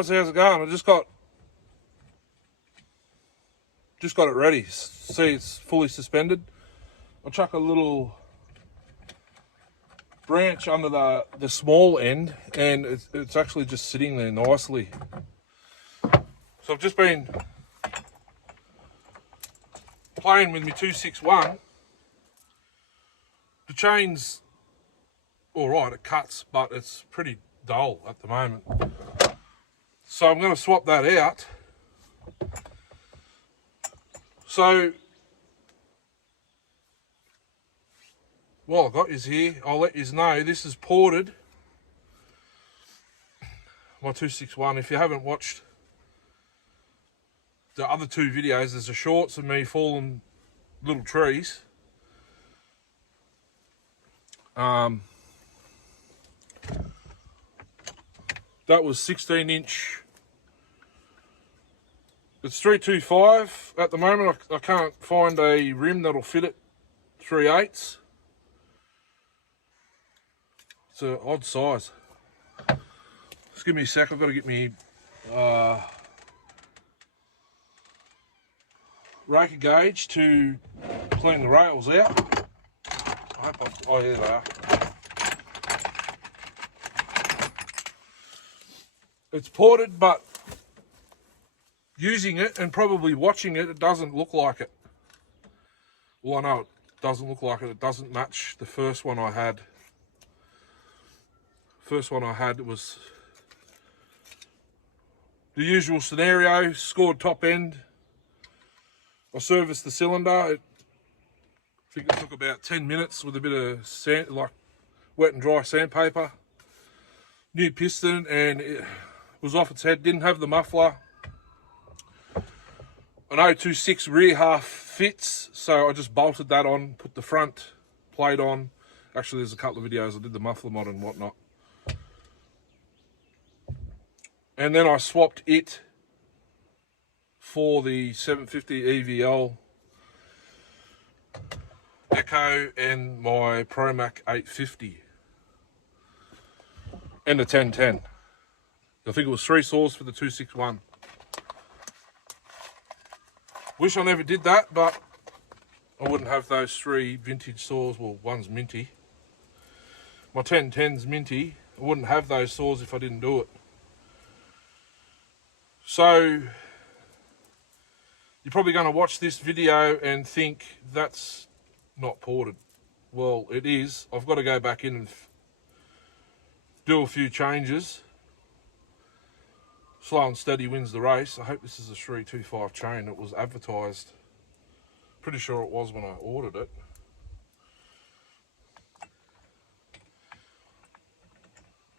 guys, how's it going? I just got it ready. See, it's fully suspended. I'll chuck a little branch under the small end, and it's actually just sitting there nicely. So I've just been playing with my 261. The chain's all right, it cuts, but it's pretty dull at the moment. So I'm going to swap that out. So while I've got you here, I'll let you know this is ported, my 261. If you haven't watched the other two videos, there's a shorts of me falling little trees. That was 16-inch. It's 325 at the moment. I can't find a rim that'll fit it 3/8. It's an odd size. Just give me a sec. I've got to get me raker gauge to clean the rails out. I hope oh yeah, they are. It's ported, but using it and probably watching it, it doesn't look like it. Well, I know it doesn't look like it. It doesn't match the first one I had. First one I had was the usual scenario, scored top end. I serviced the cylinder. I think it took about 10 minutes with a bit of sand, like wet and dry sandpaper. New piston, and it was off its head. Didn't have the muffler. An 026 rear half fits, so I just bolted that on, put the front plate on. Actually, there's a couple of videos I did the muffler mod and whatnot. And then I swapped it for the 750 EVL Echo and my ProMac 850 and the 1010. I think it was 3 saws for the 261. Wish I never did that, but I wouldn't have those 3 vintage saws. Well, one's minty. My 1010's minty. I wouldn't have those saws if I didn't do it. So you're probably going to watch this video and think that's not ported. Well, it is. I've got to go back in and do a few changes. Slow and steady wins the race. I hope this is a 325 chain. It was advertised. Pretty sure it was when I ordered it.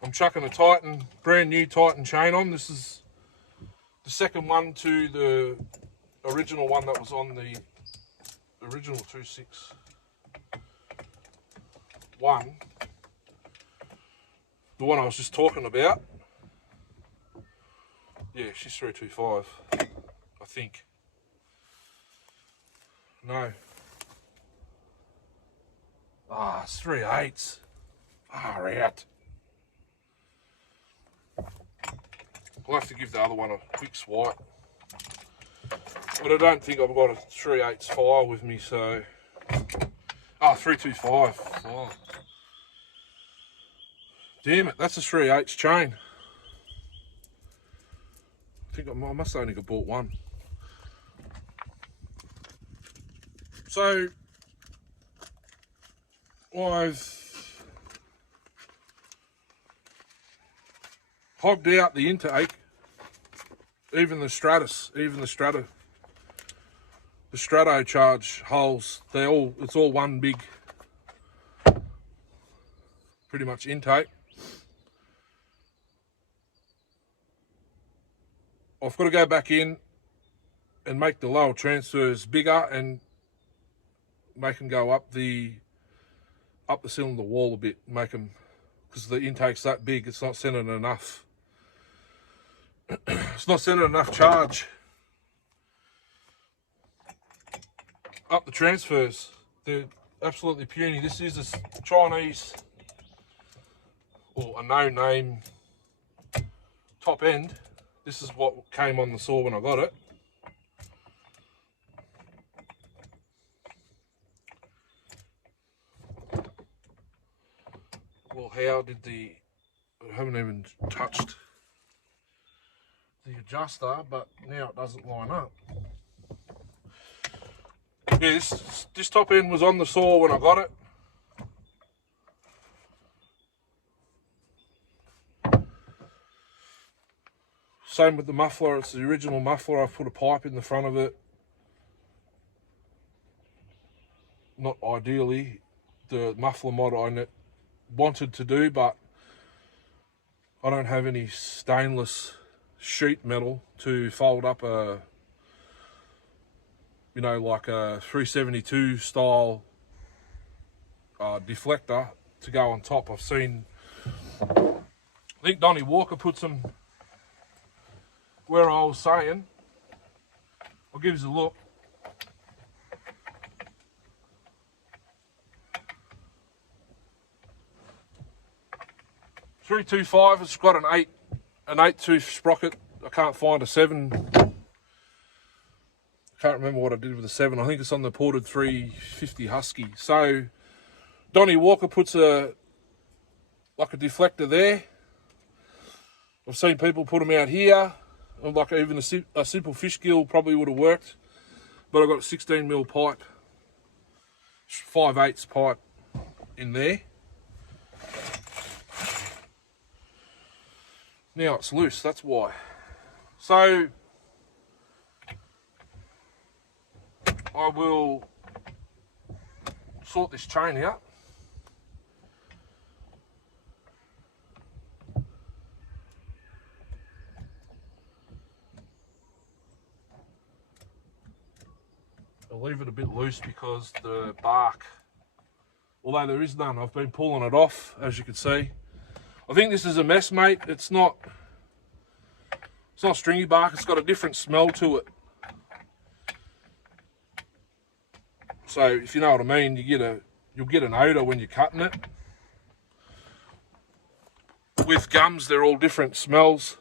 I'm chucking a Titan, brand new Titan chain on. This is the second one to the original one that was on the original 261. The one I was just talking about. Yeah, she's 325, I think. No. Ah, it's 3/8. Far out. I'll have to give the other one a quick swipe. But I don't think I've got a 3/8 file with me, so... Ah, 325. Oh. Damn it, that's a 3/8 chain. I think I must only have bought one. So I've hogged out the intake, even the Stratus, the Strato charge holes. It's all one big, pretty much intake. I've got to go back in and make the lower transfers bigger and make them go up the cylinder wall a bit. Make them, because the intake's that big, it's not sending enough. It's not sending enough charge up the transfers. They're absolutely puny. This is a Chinese or a no-name top end. This is what came on the saw when I got it. Well, how did I haven't even touched the adjuster, but now it doesn't line up. Yeah, this top end was on the saw when I got it. Same with the muffler, it's the original muffler. I've put a pipe in the front of it. Not ideally the muffler mod I wanted to do, but I don't have any stainless sheet metal to fold up a, you know, like a 372 style deflector to go on top. I've seen, I think Donnie Walker put some where I was saying. I'll give you a look. .325, it's got an 8-tooth sprocket. I can't find a 7. I can't remember what I did with the 7. I think it's on the ported 350 Husky. So Donnie Walker puts like a deflector there. I've seen people put them out here. Like even a simple fish gill probably would have worked. But I've got a 16mm pipe, 5/8 pipe in there. Now it's loose, that's why. So I will sort this chain out. I'll leave it a bit loose because the bark, although there is none, I've been pulling it off, as you can see. I think this is a mess, mate. It's not stringy bark. It's got a different smell to it. So if you know what I mean, you'll get an odour when you're cutting it. With gums, they're all different smells.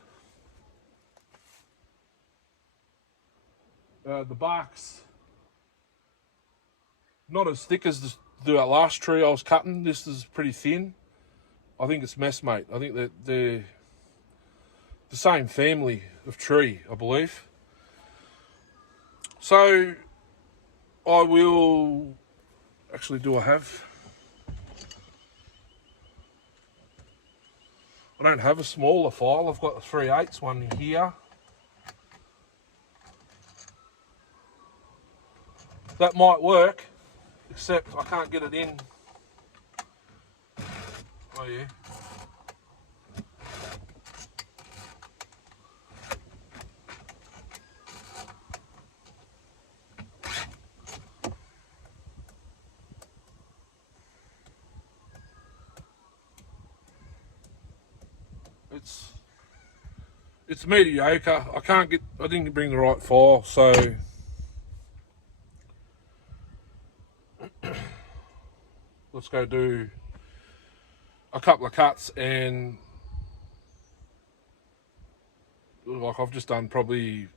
The bark's not as thick as the last tree I was cutting. This is pretty thin. I think it's messmate. I think that they're the same family of tree, I believe. So I will, actually, do I have? I don't have a smaller file. I've got the 3/8 one here. That might work, except I can't get it in. Oh yeah. It's mediocre. I didn't bring the right file, so let's go do a couple of cuts, and like I've just done probably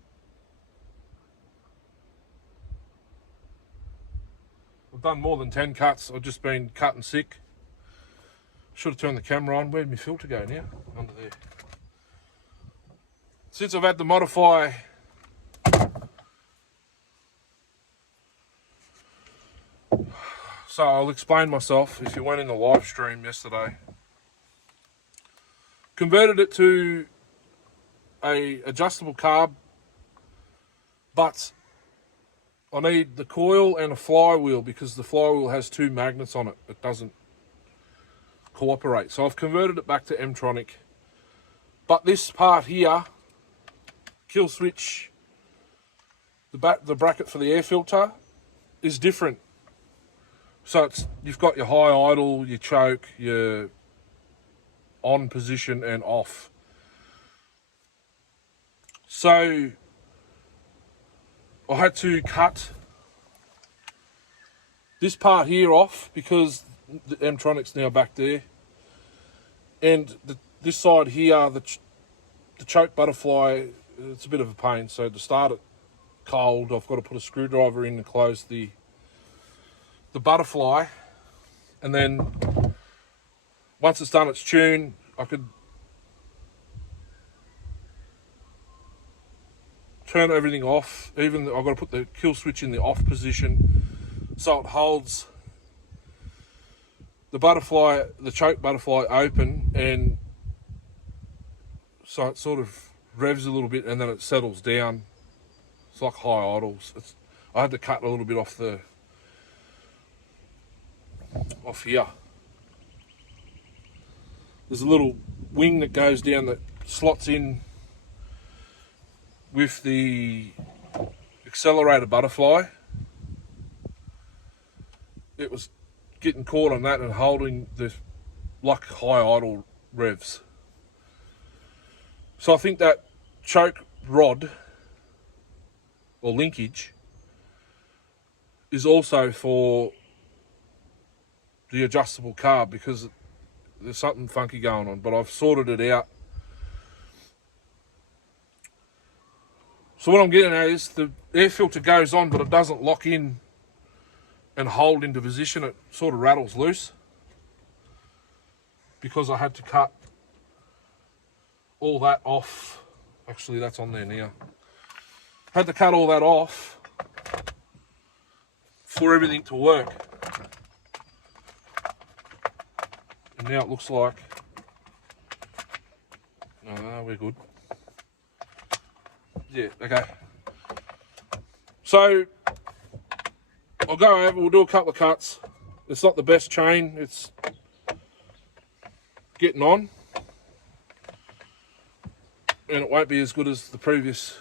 I've done more than 10 cuts. I've just been cutting sick. Should have turned the camera on. Where'd my filter go now? Under there. Since I've had to modify so I'll explain myself if you went in the live stream yesterday. Converted it to a adjustable carb, but I need the coil and a flywheel because the flywheel has 2 magnets on it. It doesn't cooperate. So I've converted it back to M Tronic. But this part here, kill switch, the bracket for the air filter is different. So you've got your high idle, your choke, your on position and off. So I had to cut this part here off because the M Tronic's now back there. And this side here, the choke butterfly, it's a bit of a pain. So to start it cold, I've got to put a screwdriver in and close the butterfly, and then once it's done its tune, I could turn everything off. Even I've got to put the kill switch in the off position so it holds the butterfly, the choke butterfly, open, and so it sort of revs a little bit and then it settles down. It's like high idles. I had to cut a little bit off here. There's a little wing that goes down that slots in with the accelerator butterfly. It was getting caught on that and holding the like high idle revs. So I think that choke rod or linkage is also for the adjustable carb, because there's something funky going on, but I've sorted it out. So what I'm getting at is the air filter goes on, but it doesn't lock in and hold into position. It sort of rattles loose because I had to cut all that off. Actually, that's on there now. Had to cut all that off for everything to work. And now it looks like, no, we're good. Yeah, okay. So I'll go over, we'll do a couple of cuts. It's not the best chain, it's getting on. And it won't be as good as the previous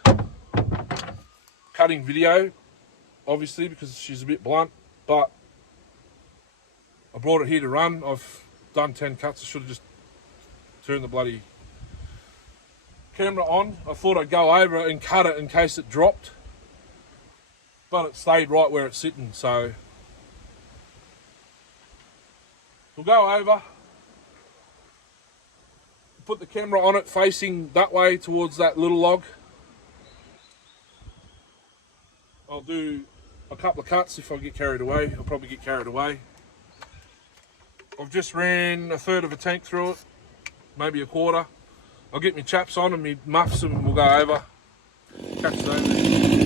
cutting video, obviously, because she's a bit blunt, but I brought it here to run. I've done 10 cuts. I should have just turned the bloody camera on. I thought I'd go over it and cut it in case it dropped, but it stayed right where it's sitting. So we'll go over, put the camera on it facing that way towards that little log. I'll do a couple of cuts. If I get carried away, I'll probably get carried away. I've just ran a third of a tank through it, maybe a quarter. I'll get my chaps on and my muffs and we'll go over. Catch you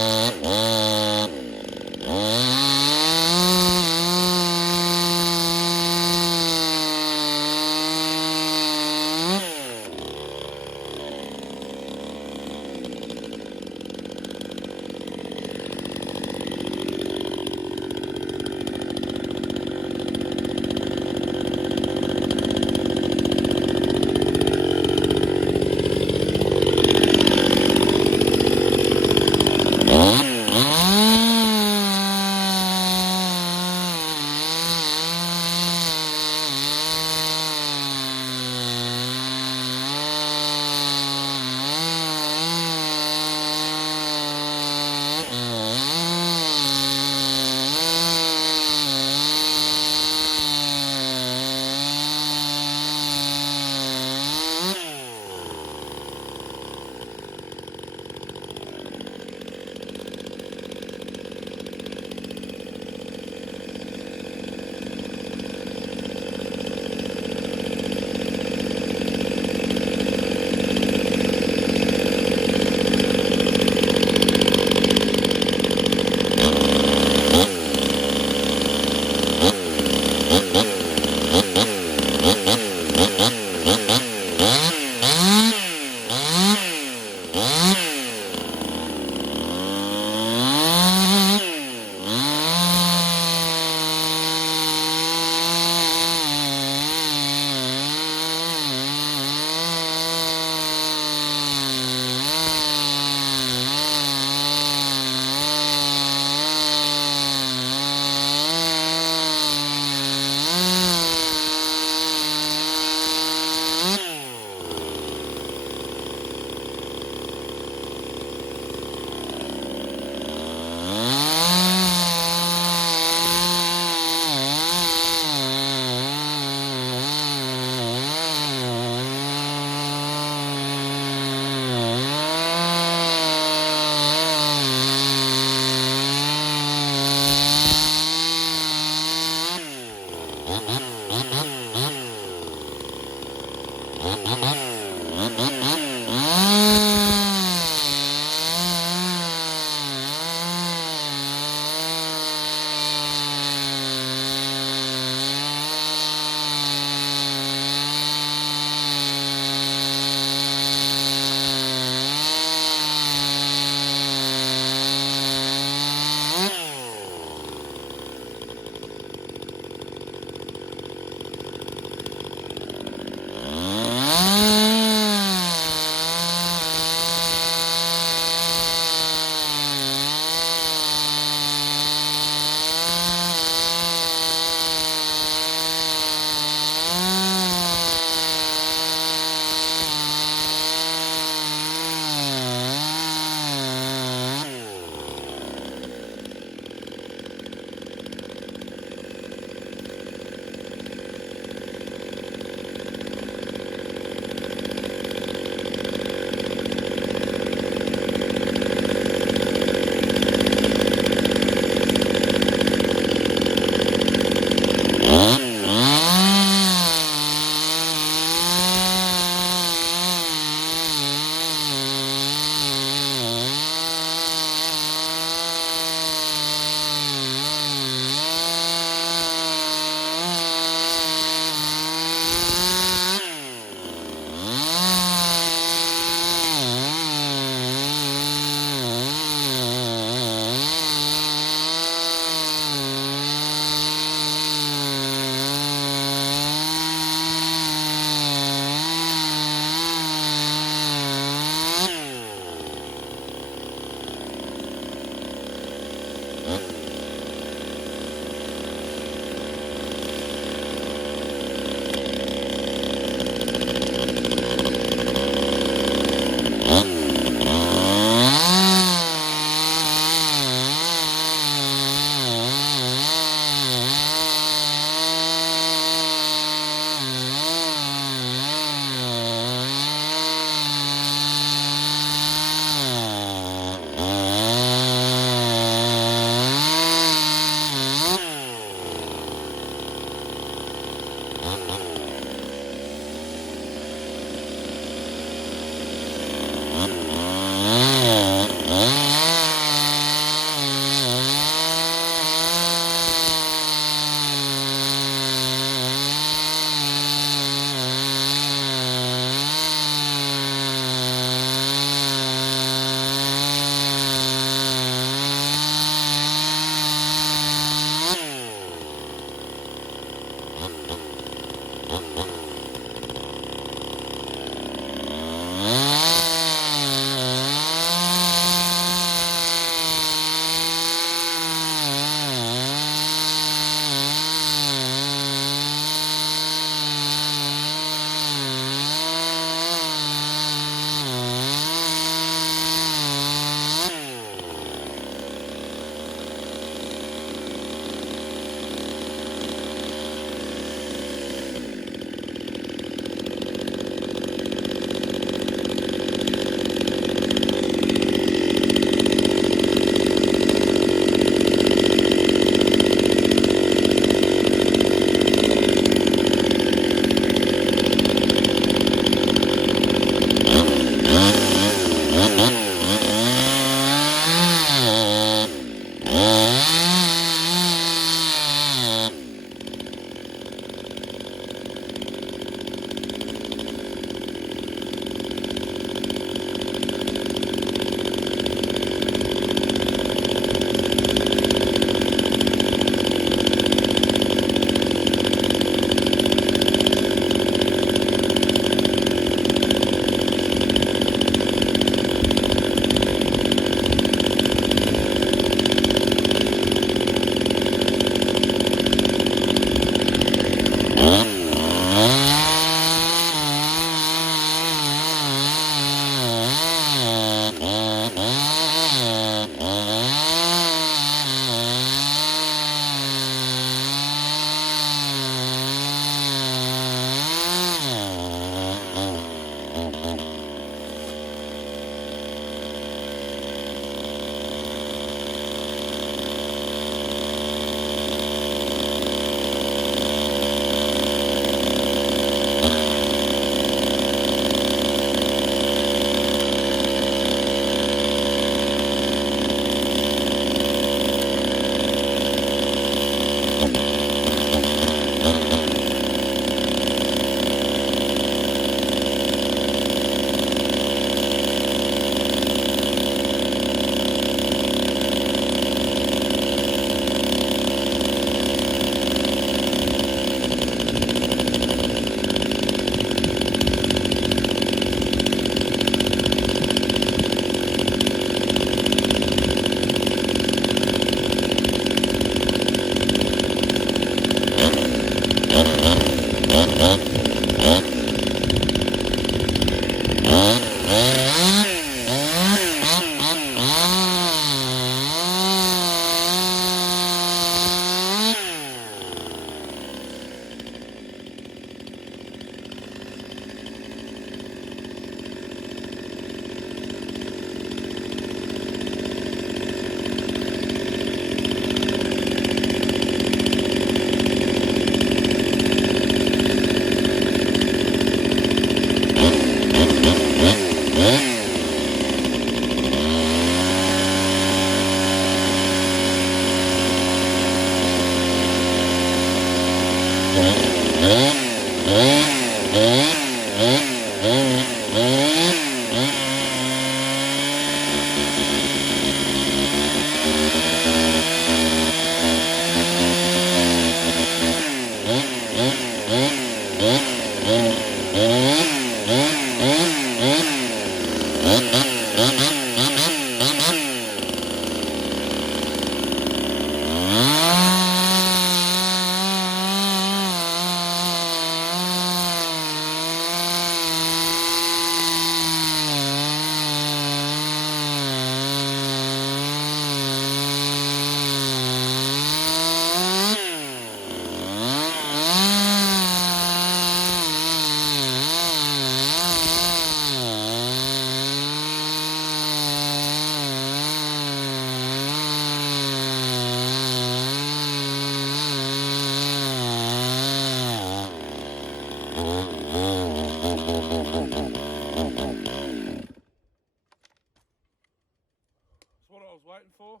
Waiting for.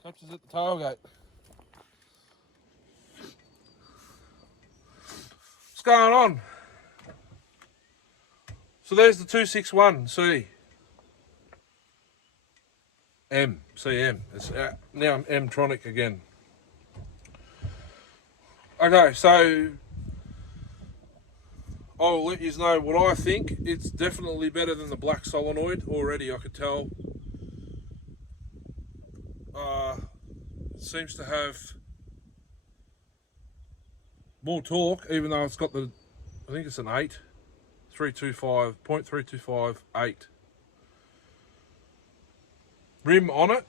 Clutches at the tailgate. What's going on? So there's the 261C. CM. It's now M Tronic again. Okay, so I'll let you know what I think. It's definitely better than the black solenoid. Already I could tell. It seems to have more torque, even though it's got the, I think it's an 8. 0.325 8 rim on it.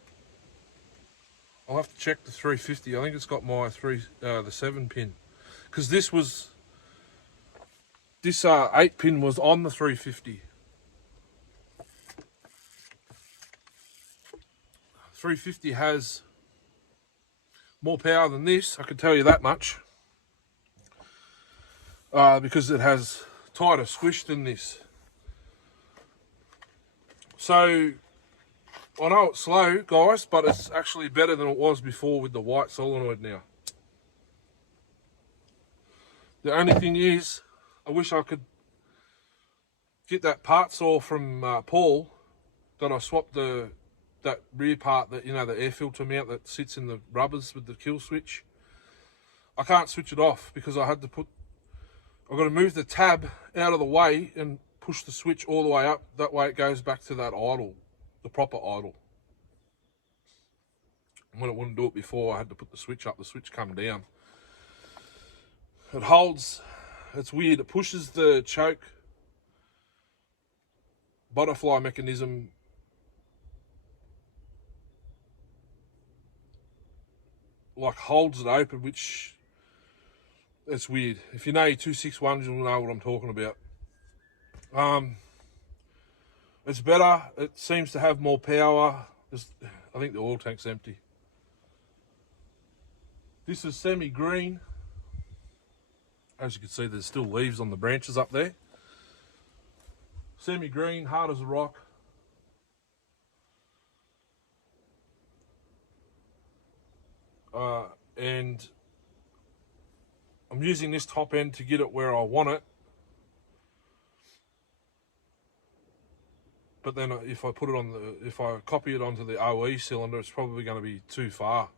I'll have to check the 350. I think it's got my the 7 pin, because this 8 pin was on the 350. 350 has more power than this, I can tell you that much, because it has tighter squish than this. So I know it's slow, guys, but it's actually better than it was before with the white solenoid now. The only thing is, I wish I could get that part saw from Paul that I swapped that rear part, that, you know, the air filter mount that sits in the rubbers with the kill switch. I can't switch it off because I've got to move the tab out of the way and push the switch all the way up. That way it goes back to that idle, the proper idle. When it wouldn't do it before, I had to put the switch up, the switch come down. It holds, it's weird, it pushes the choke butterfly mechanism like holds it open, which it's weird. If you know your 261s, you'll know what I'm talking about. It's better, it seems to have more power. I think the oil tank's empty. This is semi-green. As you can see, there's still leaves on the branches up there. Semi-green, hard as a rock. And I'm using this top end to get it where I want it. But then if I put it on if I copy it onto the OE cylinder, it's probably going to be too far.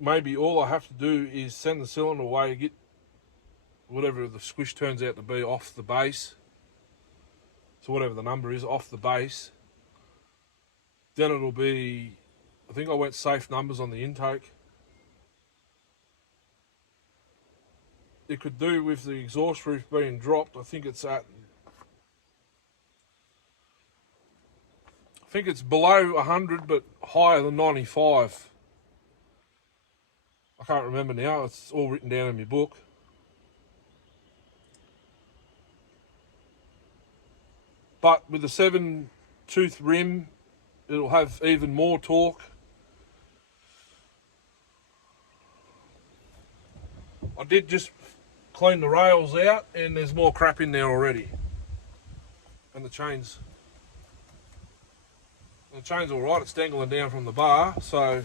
Maybe all I have to do is send the cylinder away, get whatever the squish turns out to be off the base. So whatever the number is off the base. Then it'll be, I think I went safe numbers on the intake. It could do with the exhaust roof being dropped. I think it's below 100 but higher than 95. I can't remember now, it's all written down in my book. But with the 7-tooth rim, it'll have even more torque. I did just clean the rails out and there's more crap in there already. And the chains The chain's alright, it's dangling down from the bar, so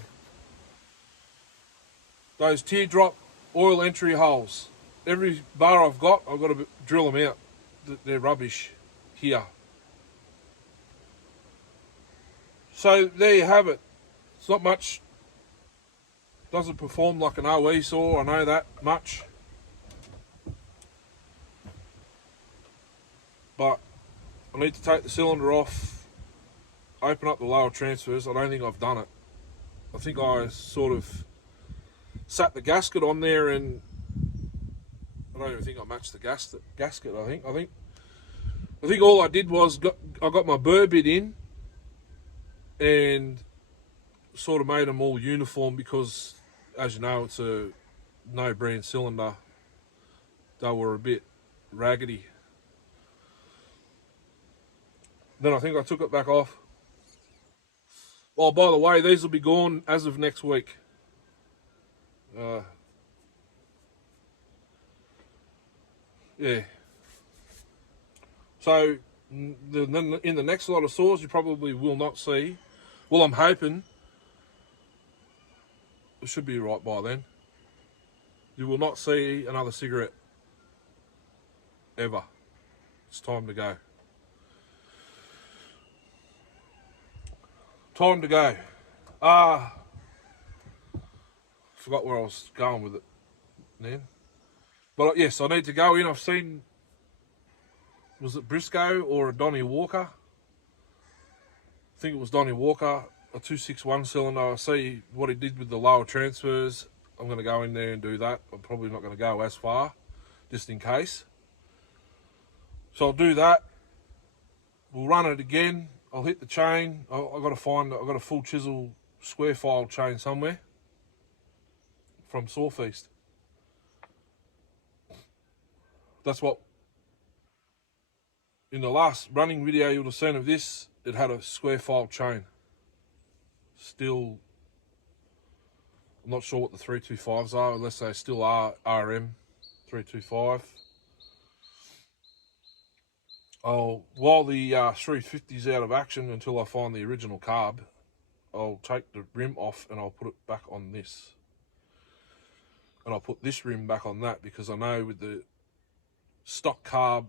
those teardrop oil entry holes, every bar I've got to drill them out. They're rubbish here. So there you have it. It's not much, doesn't perform like an OE saw, I know that much. But I need to take the cylinder off, open up the lower transfers. I don't think I've done it. I think I sort of sat the gasket on there, and I don't even think I matched the gasket. I think all I did was I got my burr bit in and sort of made them all uniform because, as you know, it's a no brand cylinder. They were a bit raggedy. Then I think I took it back off. Oh, by the way, these will be gone as of next week. Yeah. So, in the next lot of saws, you probably will not see. Well, I'm hoping it should be right by then. You will not see another cigarette ever. It's time to go. Time to go. Forgot where I was going with it then. But yes, I need to go in. I've seen, was it Briscoe or a Donnie Walker? I think it was Donnie Walker, a 261 cylinder. I see what he did with the lower transfers. I'm going to go in there and do that. I'm probably not going to go as far, just in case. So I'll do that. We'll run it again. I'll hit the chain. I've got a full chisel square file chain somewhere from Sawfeast. That's what, in the last running video you would have seen of this, it had a square file chain. Still, I'm not sure what the 325s are, unless they still are RM 325. While the 350's out of action until I find the original carb, I'll take the rim off and I'll put it back on this. And I'll put this rim back on that because I know with the stock carb,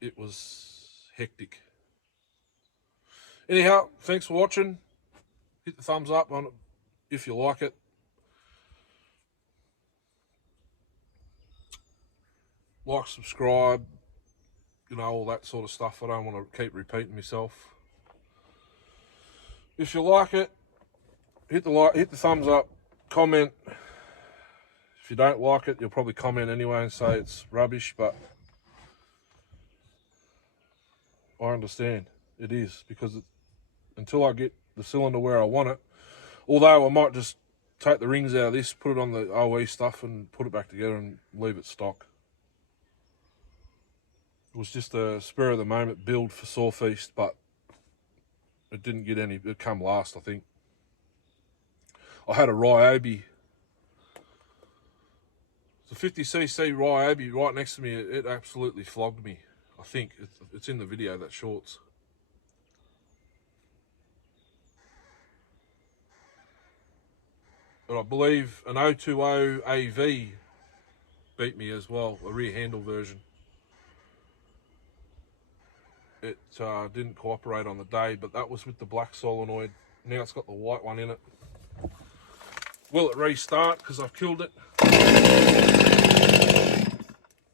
it was hectic. Anyhow, thanks for watching. Hit the thumbs up on it if you like it. Like, subscribe. You know, all that sort of stuff. I don't want to keep repeating myself. If you like it, hit the thumbs up, comment. If you don't like it, you'll probably comment anyway and say it's rubbish, but I understand it is, because until I get the cylinder where I want it, although I might just take the rings out of this, put it on the OE stuff and put it back together and leave it stock. It was just a spur of the moment build for Sawfeast, but it didn't get any, it come last, I think. I had a Ryobi, the 50cc Ryobi right next to me. It absolutely flogged me. I think it's in the video, that shorts. But I believe an 020 AV beat me as well, a rear handle version. It didn't cooperate on the day, but that was with the black solenoid. Now it's got the white one in it. Will it restart because I've killed it?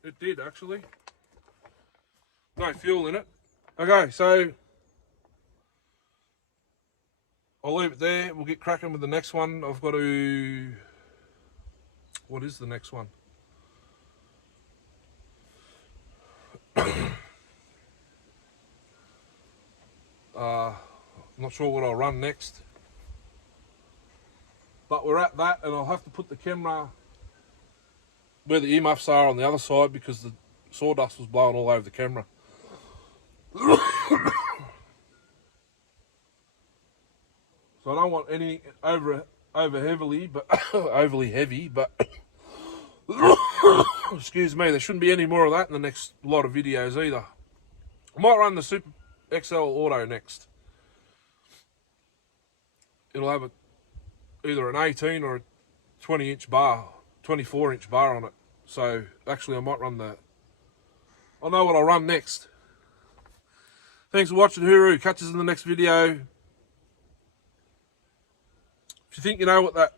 It did, actually. No fuel in it. Okay, so I'll leave it there. We'll get cracking with the next one. I've got to... What is the next one? I'm not sure what I'll run next, but we're at that, and I'll have to put the camera where the earmuffs are on the other side because the sawdust was blowing all over the camera. So I don't want any over heavily, but overly heavy, but excuse me, there shouldn't be any more of that in the next lot of videos either. I might run the Super XL Auto next. it'll have either an 18 or a 20-inch bar, 24-inch bar on it. So actually I might run I know what I'll run next. Thanks for watching, Hooroo. Catch us in the next video. If you think you know what that,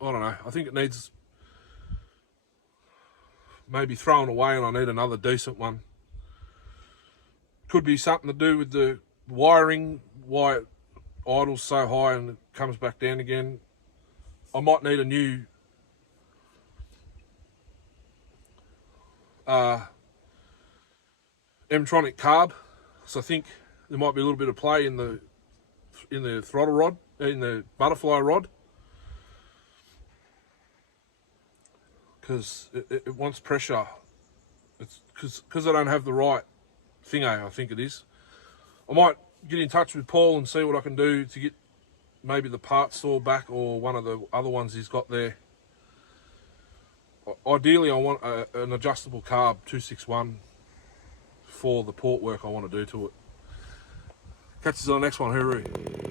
I don't know, I think it needs maybe thrown away and I need another decent one. Could be something to do with the wiring, why it idles so high and it comes back down again. I might need a new M Tronic carb, so I think there might be a little bit of play in the throttle rod, in the butterfly rod, because it wants pressure. It's because I don't have the right thingo, I think it is. I might get in touch with Paul and see what I can do to get maybe the part saw back or one of the other ones he's got there. Ideally, I want an adjustable carb 261 for the port work I want to do to it. Catch us on the next one, Hooroo.